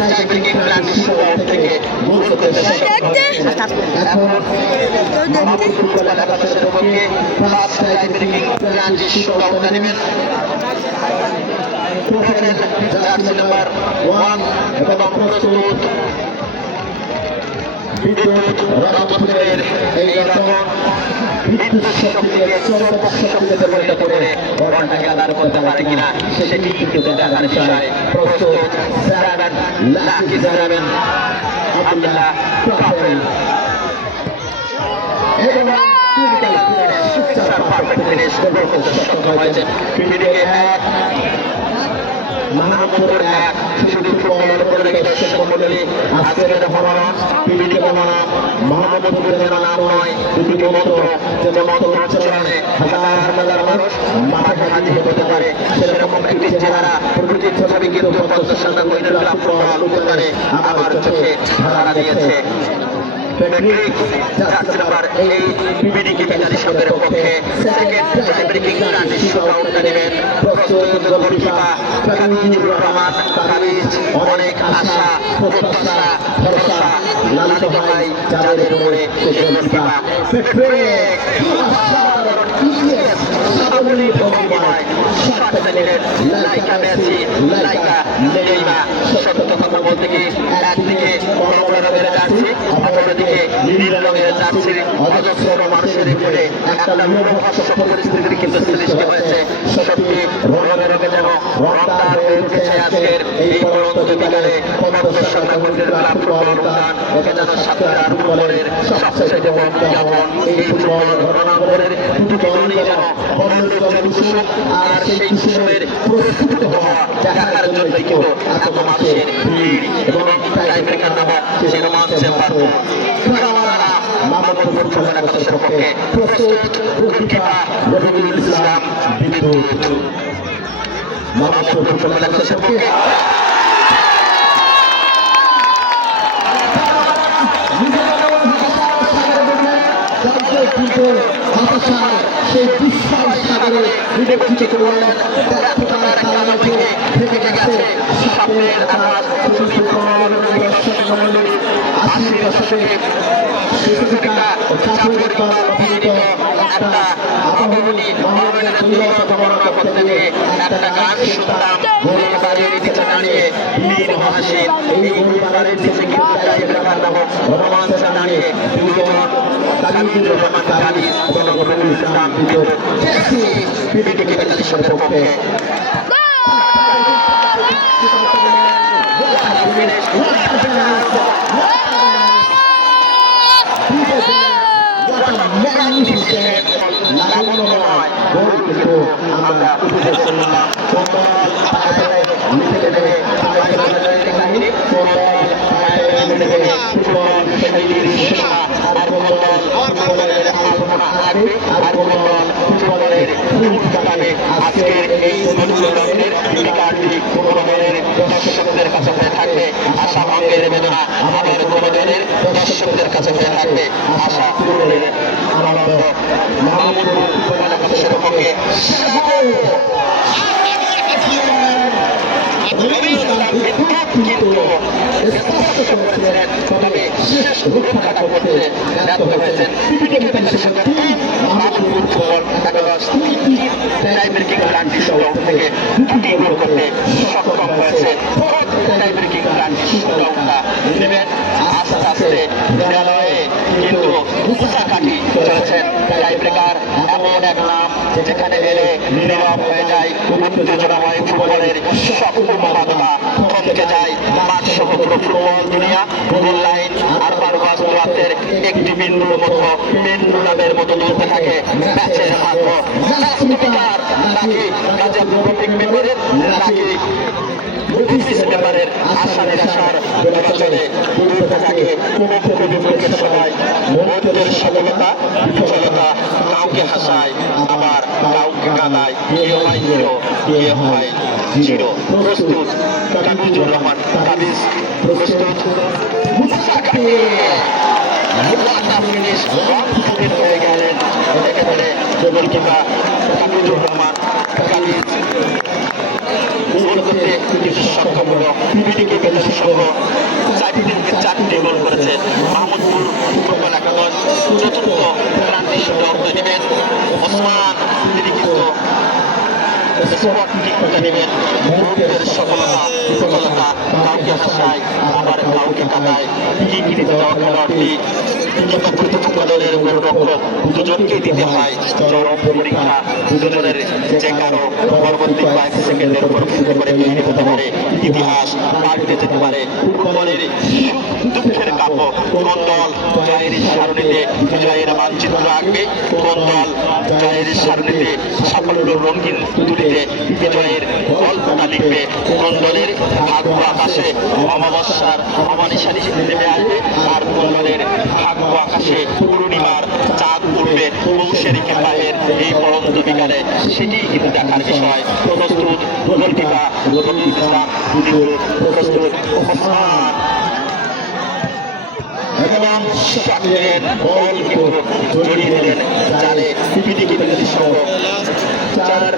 Tiebreaking run থেকে গোল করতে Mohammad football একাদশের পক্ষে ফার্স্ট টাইব্রেকিং রান শুট নেবেন জার্সি নাম্বার 1 এবং প্রস্তুত বিদ্যুৎ রণপুরের এই রকম বিদ্যুৎ শক্তিকে চৌম্বক শক্তিতে পরিণত করে বলটাকে আদার করতে পারে কিনা সেটি কিন্তু দেখার বিষয়। প্রস্তুত জারাবেন লাকি জারাবেন আব্দুল্লাহ কাফেল এবং পারফেক্ট ফিনিশ করতে সক্ষম হয়েছেন। ফিল্ডিংয়ে এক মাহমুদুর এক শুধু ফুটবলের উপরে রেখে দর্শক মণ্ডলী আজকের ভ্রমণ পিডিকে ভ্রমণ মাহমুদুরের নাম নয় দুটি মন্ত্র যে মন্ত্র উচ্চারণে হাজার হাজার মানুষ মাঠে হাজির হতে পারে সেরকম একটি চেহারা প্রকৃতির ছবি কিন্তু পঞ্চাশ মহিলা ফুটবল হতে পারে আমার চোখে ধরা দিয়েছে। জার্সি নাম্বার 8 পিডিকে বিনারী শব্দের পক্ষে সেকেন্ড টাইব্রেকিং রান শুট নেবেন প্রস্তুত গোলকিপার কামিজুর রহমান কামিজ। অনেক আশা প্রত্যাশা ভরসা লালিত ভাই যাদের উপরে গোলকিপার লাইকা মেসি লাইকা নেইমা সত্য কথা বলতে কি একদিকে কমলা রঙের জার্সি অপরদিকে নীল রঙের জার্সির অজস্র মানুষের উপরে একটা লোমহর্ষক পরিস্থিতির কিন্তু সৃষ্টি হয়েছে। সত্যি রঙে রঙে যেন রংদার হয়ে উঠেছে আজকের এই পরন্ত বিকালে পঞ্চাশ ফুটবল অনুষ্ঠান। একে যেন সাতটার ফুটবলের সবচেয়ে যেমন এই ফুটবল রণাঙ্গনের দুটি দলই যেন কুসুম আর সেই কুসুমের প্রস্তুত হওয়া দেখার জন্যই কিন্তু এত মানুষের ভিড় এবং টাইব্রেকার নামক সে রোমাঞ্চে ভরপুর। মাহমুদুর ফুটবল একাদশের পক্ষে প্রস্তুত গোলকিপার রফিকুল ইসলাম বিদ্যুৎ। মাহমুদুর ফুটবল একাদশের পক্ষে সেই বিশাল সাগরে নিবৃত্ত করলেন ব্যর্থতার কারণে থেকে গেছে স্বপ্নের আকাশ। দর্শক মণ্ডলী 80 দশকে শিশুকা ও চাপুর দল অভিনীত একটা আবহনী মহারণের দুর্লভতা বর্ণনা করতে গিয়ে একটা গান শুনতাম। গরিব বাড়ির নিচে দাঁড়িয়ে বীর মহাশীল এই গরিব বাড়ির নিচে কিন্তু টাইব্রেকার নামক রোমাঞ্চে দাঁড়িয়ে দুজন কামিজুর রহমান কামিজ এবং রফিকুল ইসলাম বিদ্যুৎ পিডিকে বিনারী শব্দের পক্ষে আমরা আজকের এই অনুশীলনের বিকারটি কোনো ধরনের দর্শকদের কাছে হয়ে থাকবে আশা ভঙ্গের বেদনা আমাদের কোনো ধরনের দর্শকদের কাছে হয়ে থাকবে আশা পূরণের আনন্দ। মাহমুদুর ফুটবল একাদশের পক্ষে কিন্তু স্পষ্ট করেছিলেন তবে শেষ রূপরেখা করতে ব্যর্থ হয়েছেন। পিডিকে বিনারী শব্দের মাহমুদুর ফুটবল একাদশ টাইব্রেকিং রানটি শুট থেকে দুটি গোল করতে সক্ষম হয়েছে। টাইব্রেকিং রানটি শুটটা নেবেন আস্তে আস্তে বিদ্যালয়ে কিন্তু উচ্চাকাঠি চলেছেন। টাইব্রেকার এমন এক নাম যেখানে এলে নীরব হয়ে যায় উত্তেজনাময় ফুটবলের সব উন্মাদনা থমকে যায় মাঠ সমগ্র ফুটবল দুনিয়া। গোল লাইন আর পারভাস দূরত্বের একটি বিন্দুর মতো পেন্ডুলামের মতো চলতে থাকে ম্যাচের মাত্র স্পিকার নাকি গাজীপুর মেম্বারের নাকি মেম্বারের আশা নিরাশার চলে দূরতে থাকে বিপক্ষের সময় মুহূর্তের সফলতা বিফলতা কাউকে হাসায় আবার কাউকে কাঁদায়। কেউ হয় হিরো কেউ হয় জিরো। প্রস্তুত কামিজুর রহমান কামিজ প্রস্তুত হয়ে গেলেন একেবারে গোলকিপার কামিজুর রহমান কামিজ গোল করতে সক্ষম হল। পিডিকে বিনারী শব্দ ভাষায় আবার কাউকে কাদায় টিকিট দেওয়া খেলোয়াড়টি প্রতিপক্ষ দলের গোলরক্ষক দুজনকে দিতে হয় চরম পরীক্ষা। দুজনের যে কারো পরবর্তী কয়েক সেকেন্ডের উপর ভিত্তি করে তৈরি হতে পারে ইতিহাস, পাল্টে যেতে পারে ফুটবলের দুঃখের কাব্য। কোন দল জয়ের সারণীতে বিজয়ের মানচিত্র আঁকবে, কোন দল জয়ের সারণীতে সাফল্যের রঙিন তুলিতে বিজয়ের গল্পটা লিখবে, কোন দলের ভাগ্য আকাশে অমাবস্যার অমানিশানি নেমে আসবে, আর কোন দলের ভাগ্য আকাশে পূর্ণিমার চাঁদ উঠবে পৌষের কিংবাহের এই পরন্ত বিকালে, সেটি কিন্তু দেখার বিষয়। প্রস্তুত গোলকিপার রবিউল ইসলাম, প্রস্তুত ওসমান এবং শাকিরের বল কিন্তু জড়িয়ে দিলেন জালে পিটি কিপিংয়ের সঙ্গে 4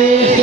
অনেক